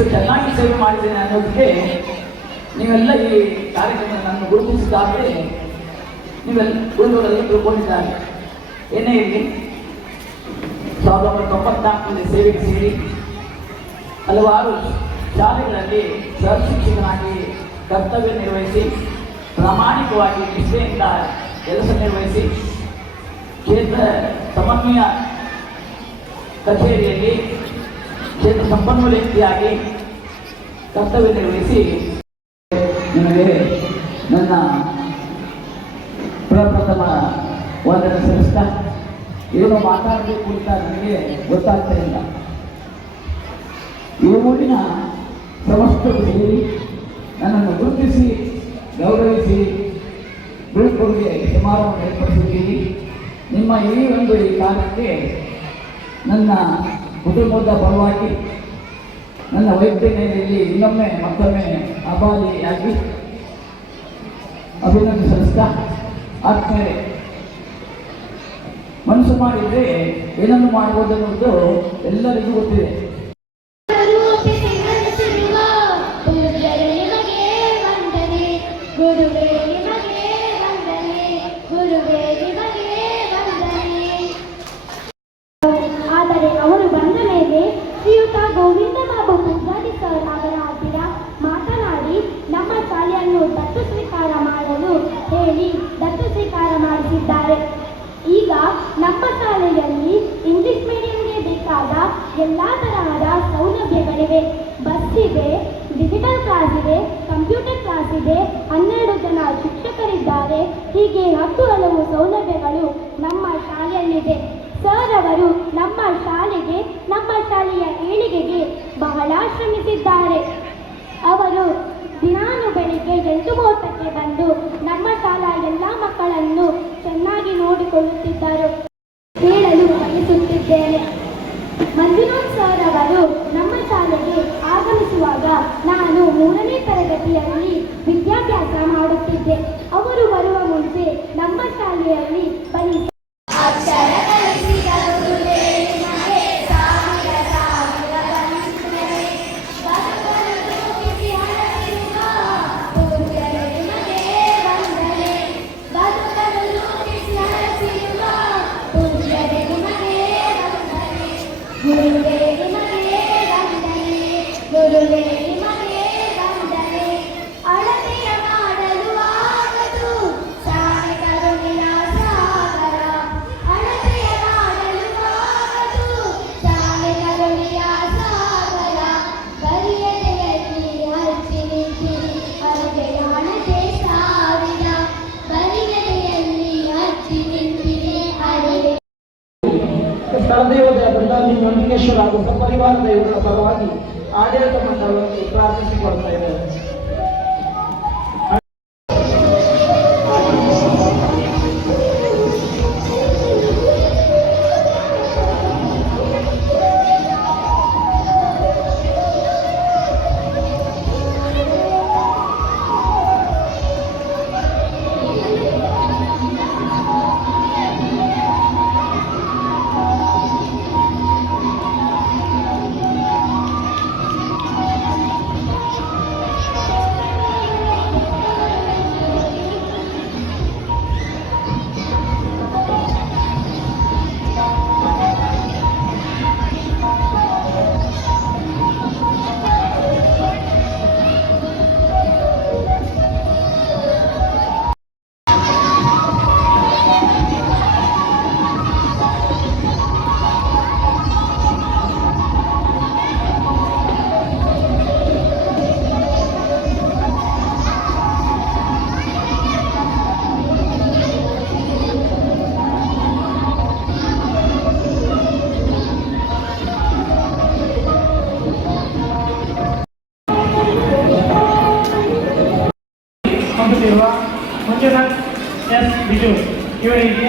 ಎಷ್ಟು ಚೆನ್ನಾಗಿ ಸೇವೆ ಮಾಡಿದ್ದೇನೆ ಅನ್ನೋದಕ್ಕೆ ನೀವೆಲ್ಲ ಈ ಕಾರ್ಯಕ್ರಮ ನನ್ನ ಗುರುತಿಸಿದ್ದಾದರೆ ನೀವೆಲ್ಲ ಗುರುಗಳೆಲ್ಲ ತಿಳ್ಕೊಂಡಿದ್ದಾರೆ. ಏನೇ ಇರಲಿ 1994ರಲ್ಲಿ ಸೇವೆಗೆ ಸೇರಿ ಹಲವಾರು ಶಾಲೆಗಳಲ್ಲಿ ಸಹಶಿಕ್ಷಕನಾಗಿ ಕರ್ತವ್ಯ ನಿರ್ವಹಿಸಿ ಪ್ರಾಮಾಣಿಕವಾಗಿ ನಿಷ್ಠೆಯಿಂದ ಕೆಲಸ ನಿರ್ವಹಿಸಿ ಕ್ಷೇತ್ರ ಸಮನ್ವಯ ಕಚೇರಿಯಲ್ಲಿ ಕ್ಷೇತ್ರ ಸಂಪನ್ಮೂಲ ವ್ಯಕ್ತಿಯಾಗಿ ಕರ್ತವ್ಯ ನಿರ್ವಹಿಸಿ ನಿಮಗೆ ನನ್ನ ಪ್ರಪ್ರಥಮ ವಂದನೆ ಸಲ್ಲಿಸ್ತಾ ಏನು ಮಾತಾಡಬೇಕು ಅಂತ ನನಗೆ ಗೊತ್ತಾಗ್ತಾ ಇಲ್ಲ. ಈ ಊರಿನ ಸಮಸ್ತರು ಸೇರಿ ನನ್ನನ್ನು ಗುರುತಿಸಿ ಗೌರವಿಸಿ ಬೀಳ್ಕೊಡುಗೆ ಸಮಾರಂಭ ಏರ್ಪಡಿಸಿದ್ದೀರಿ. ನಿಮ್ಮ ಈ ಕಾರ್ಯಕ್ಕೆ ನನ್ನ ಕುಟುಂಬದ ಪರವಾಗಿ ನನ್ನ ವೈದ್ಯರಲ್ಲಿ ಇನ್ನೊಮ್ಮೆ ಮತ್ತೊಮ್ಮೆ ಅಭಾರಿಯಾಗಿ ಅಭಿನಂದಿಸ್ತಾ ಆದ್ಮೇಲೆ ಮನಸ್ಸು ಮಾಡಿದರೆ ಏನನ್ನು ಮಾಡ್ಬೋದು ಅನ್ನೋದು ಎಲ್ಲರಿಗೂ ಗೊತ್ತಿದೆ. ಆದರೆ ಅವರು ಬಂದ ಮೇಲೆ ಶ್ರೀಯುತ ಗೋವಿಂದ ಬಾಬು ಪೂಜಾರಿ ಸರ್ ಅವರ ಹತ್ತಿರ ಮಾತನಾಡಿ ನಮ್ಮ ಶಾಲೆಯನ್ನು ದತ್ತು ಸ್ವೀಕಾರ ಮಾಡಲು ಹೇಳಿ ದತ್ತು ಸ್ವೀಕಾರ ಮಾಡಿಸಿದ್ದಾರೆ. ಈಗ ನಮ್ಮ ಶಾಲೆಯಲ್ಲಿ ಇಂಗ್ಲಿಷ್ ಮೀಡಿಯಂಗೆ ಬೇಕಾದ ಎಲ್ಲ ತರಹದ ಸೌಲಭ್ಯಗಳಿವೆ. ಬಸ್ ಇದೆ, ಡಿಜಿಟಲ್ ಕ್ಲಾಸ್ ಇದೆ, ಕಂಪ್ಯೂಟರ್ ಕ್ಲಾಸ್ ಇದೆ, 12 ಜನ ಶಿಕ್ಷಕರಿದ್ದಾರೆ. ಹೀಗೆ 10 ಹಲವು ಸೌಲಭ್ಯಗಳು ನಮ್ಮ ಶಾಲೆಯಲ್ಲಿದೆ. ಸರ್ ಅವರು ನಮ್ಮ ಶಾಲೆಗೆ, ನಮ್ಮ ಶಾಲೆಯ ಏಳಿಗೆಗೆ ಬಹಳ ಶ್ರಮಿಸಿದ್ದಾರೆ. ಅವರು ದಿನಾನು ಬೆಳಿಗ್ಗೆ 8:30ಕ್ಕೆ ಬಂದು ನಮ್ಮ ಶಾಲಾ ಎಲ್ಲ ಮಕ್ಕಳನ್ನು ಚೆನ್ನಾಗಿ ನೋಡಿಕೊಳ್ಳುತ್ತಿದ್ದರು. ಹೇಳಲು ಬಯಸುತ್ತಿದ್ದೇನೆ, ಮಂಜುನಾಥ್ ಸರ್ ಅವರು ನಮ್ಮ ಶಾಲೆಗೆ ಆಗಮಿಸುವಾಗ ನಾನು 3ನೇ ತರಗತಿಯಲ್ಲಿ ವಿದ್ಯಾಭ್ಯಾಸ ಮಾಡುತ್ತಿದ್ದೆ. ಅವರು ಬರುವ ಮುಂಚೆ ನಮ್ಮ ಶಾಲೆಯಲ್ಲಿ ಬರೀ ಸ್ಥಳದೇವತೆ ಬೃಂದಾವನಿ ಮಂಡಿಕೇಶ್ವರ ಹಾಗೂ ಸಪರಿವಾರ ದೈವಗಳ ಪರವಾಗಿ ಆಡಳಿತ ಮಂಡಲಕ್ಕೆ ಪ್ರಾರ್ಥಿಸಿಕೊಳ್ತಾ ಇದ್ದಾರೆ. ಮಂಜುನಾಥ್ ಎಸ್ ಬಿಜು ಇವರಿಗೆ